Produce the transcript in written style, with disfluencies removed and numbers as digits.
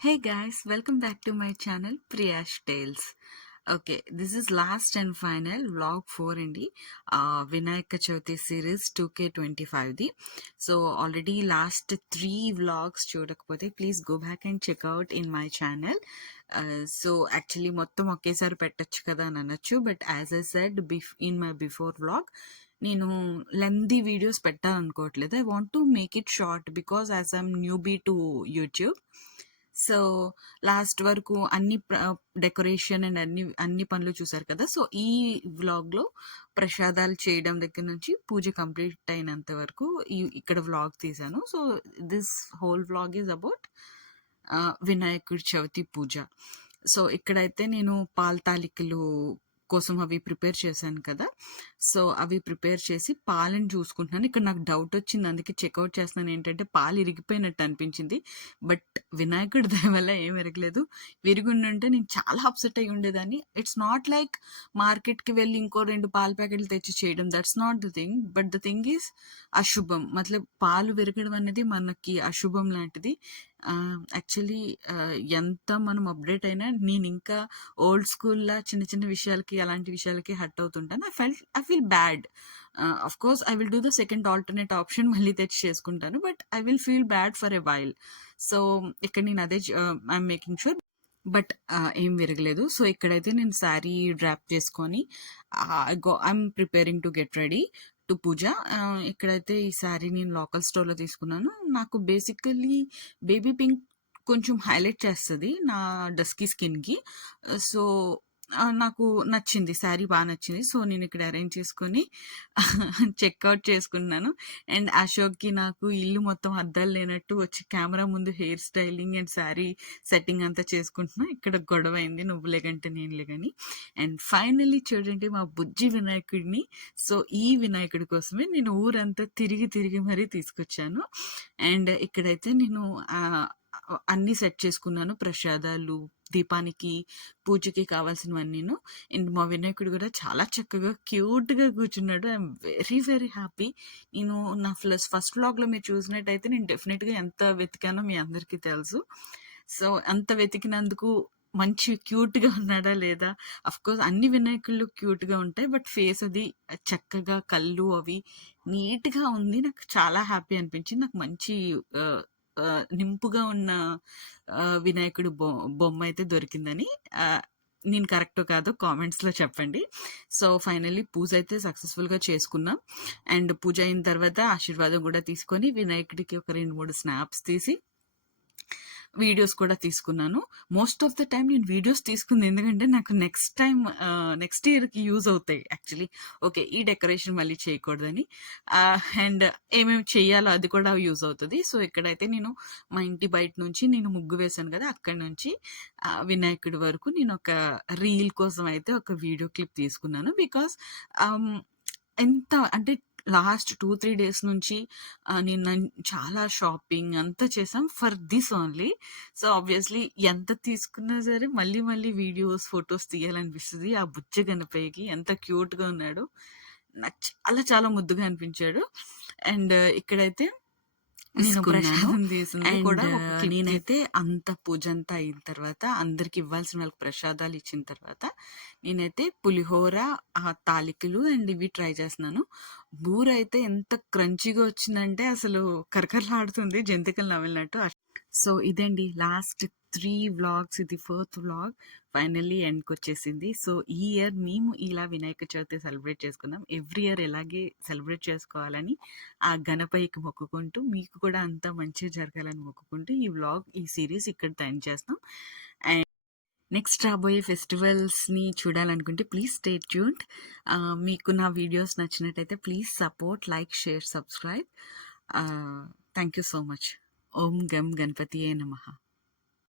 Hey guys, welcome back to my channel Priyash Tales. Okay, this is last and final vlog 4 అండి Vinayaka Chavithi series 2K25ది. So already last 3 vlogs చూడకపోతే please go back and check out in my channel. So actually మొత్తం ఒకేసారి పెట్టచ్చు కదా అని అనొచ్చు, but as I said in my before vlog నేను లెందీ వీడియోస్ పెట్టాలనుకోవట్లేదు. I want to make it short because as I'm newbie to YouTube. So last వరకు అన్ని డెకరేషన్ అండ్ అన్ని పనులు చూసారు కదా. సో ఈ వ్లాగ్లో ప్రసాదాలు చేయడం దగ్గర నుంచి పూజ కంప్లీట్ అయినంత వరకు ఇక్కడ వ్లాగ్ తీసాను. So this whole vlog is about వినాయకుడి చవితి పూజ. సో ఇక్కడైతే నేను పాల తాలికలు కోసం అవి ప్రిపేర్ చేశాను కదా. సో అవి ప్రిపేర్ చేసి పాలను చూసుకుంటున్నాను. ఇక్కడ నాకు డౌట్ వచ్చింది, అందుకే చెక్అవుట్ చేస్తున్నాను. ఏంటంటే పాలు ఇరిగిపోయినట్టు అనిపించింది, బట్ వినాయకుడి దయ వల్ల ఏం విరగలేదు. విరుగుండుంటే నేను చాలా అప్సెట్ అయి ఉండేదాన్ని. ఇట్స్ నాట్ లైక్ మార్కెట్కి వెళ్ళి ఇంకో 2 పాల ప్యాకెట్లు తెచ్చి చేయడం, that's not the thing. But the thing is అశుభం. మతలబ్ పాలు విరగడం అనేది మనకి అశుభం లాంటిది. యాక్చువల్లీ ఎంత మనం అప్డేట్ అయినా నేను ఇంకా ఓల్డ్ స్కూల్లా చిన్న చిన్న విషయాలకి అలాంటి విషయాలకి హర్ట్ అవుతుంటాను. I feel bad. Of course I will do the second alternate option, మళ్ళీ తెచ్చి చేసుకుంటాను, but I will feel bad for a while. So ఇక్కడ నేను అదే ఐఎమ్ మేకింగ్ షూర్. బట్ ఏం విరగలేదు. సో ఇక్కడైతే నేను శారీ డ్రాప్ చేసుకొని I'm preparing to get ready to puja. ఇక్కడైతే ఈ శారీ నేను లోకల్ స్టోర్లో తీసుకున్నాను. నాకు బేసికల్లీ బేబీ పింక్ కొంచెం హైలైట్ చేస్తుంది నా డస్కీ స్కిన్కి. సో నాకు నచ్చింది, శారీ బాగా నచ్చింది. సో నేను ఇక్కడ అరేంజ్ చేసుకొని చెక్అవుట్ చేసుకున్నాను. అండ్ అశోక్కి నాకు ఇల్లు మొత్తం అద్దాలు లేనట్టు వచ్చి కెమెరా ముందు hair styling and sari setting అంతా చేసుకుంటున్నా. ఇక్కడ గొడవ అయింది, నువ్వు లేకంటే నేను లేగని. అండ్ ఫైనల్లీ చూడండి మా బుజ్జి వినాయకుడిని. సో ఈ వినాయకుడి కోసమే నేను ఊరంతా తిరిగి మరీ తీసుకొచ్చాను. అండ్ ఇక్కడైతే నేను అన్నీ సెట్ చేసుకున్నాను, ప్రసాదాలు, దీపానికి, పూజకి కావాల్సినవన్నీను. అండ్ మా వినాయకుడు కూడా చాలా చక్కగా క్యూట్గా కూర్చున్నాడు. I'm very happy. నేను నా ఫస్ట్ వ్లాగ్లో మీరు చూసినట్టయితే నేను డెఫినెట్గా ఎంత వెతికానో మీ అందరికీ తెలుసు. సో అంత వెతికినందుకు మంచి క్యూట్గా ఉన్నాడా లేదా? అఫ్కోర్స్ అన్ని వినాయకుళ్ళు క్యూట్గా ఉంటాయి, బట్ ఫేస్ అది చక్కగా కళ్ళు అవి నీట్గా ఉంది. నాకు చాలా హ్యాపీ అనిపించింది. నాకు మంచి నింపుగా ఉన్న వినాయకుడు బొమ్మ అయితే దొరికిందని. నేను కరెక్టో కాదో కామెంట్స్లో చెప్పండి. సో ఫైనల్లీ పూజ అయితే సక్సెస్ఫుల్గా చేసుకున్నాం. అండ్ పూజ అయిన తర్వాత ఆశీర్వాదం కూడా తీసుకొని వినాయకుడికి ఒక 2-3 స్నాప్స్ తీసి వీడియోస్ కూడా తీసుకున్నాను. మోస్ట్ ఆఫ్ ద టైం నేను వీడియోస్ తీసుకుంది ఎందుకంటే నాకు నెక్స్ట్ ఇయర్కి యూజ్ అవుతాయి యాక్చువల్లీ. ఓకే, ఈ డెకరేషన్ మళ్ళీ చేయకూడదని, అండ్ ఏమేమి చెయ్యాలో అది కూడా యూజ్ అవుతుంది. సో ఇక్కడైతే నేను మా ఇంటి బయట నుంచి నేను ముగ్గు వేశాను కదా, అక్కడి నుంచి వినాయకుడి వరకు నేను ఒక రీల్ కోసం అయితే ఒక వీడియో క్లిప్ తీసుకున్నాను. బికాస్ ఎంత అంటే లాస్ట్ 2-3 డేస్ నుంచి నేను చాలా షాపింగ్ అంతా చేసాం for this only. So obviously ఎంత తీసుకున్నా సరే మళ్ళీ వీడియోస్, ఫొటోస్ తీయాలనిపిస్తుంది. ఆ బుజ్జ గణపయ్యకి ఎంత క్యూట్గా ఉన్నాడు, నాకు చాలా ముద్దుగా అనిపించాడు. అండ్ ఇక్కడైతే నేను ప్రసాదం తీసింది కూడా. నేనైతే అంత పూజ అంతా అయిన తర్వాత అందరికి ఇవ్వాల్సిన వాళ్ళకి ప్రసాదాలు ఇచ్చిన తర్వాత నేనైతే పులిహోర, తాలికలు అండ్ ఇవి ట్రై చేస్తున్నాను. బూర అయితే ఎంత క్రంచీగా వచ్చిందంటే అసలు కరకరలాడుతుంది, జంతికలు నవ్వినట్టు. సో ఇదండి లాస్ట్ 3 వ్లాగ్స్, ఇది 4th వ్లాగ్. ఫైనల్లీ ఎండ్కి వచ్చేసింది. సో ఈ ఇయర్ మేము ఇలా వినాయక చవితి సెలబ్రేట్ చేసుకుందాం. ఎవ్రీ ఇయర్ ఎలాగే సెలబ్రేట్ చేసుకోవాలని ఆ గణపయ్యకి మొక్కుకుంటూ, మీకు కూడా అంతా మంచిగా జరగాలని మొక్కుకుంటూ ఈ సిరీస్ ఇక్కడ ఎండ్ చేస్తాం. అండ్ నెక్స్ట్ రాబోయే ఫెస్టివల్స్ని చూడాలనుకుంటే ప్లీజ్ స్టే ట్యూన్డ్. మీకు నా వీడియోస్ నచ్చినట్టయితే please support, like, share, subscribe. Thank you so much. ఓం గం గణపతియే నమః.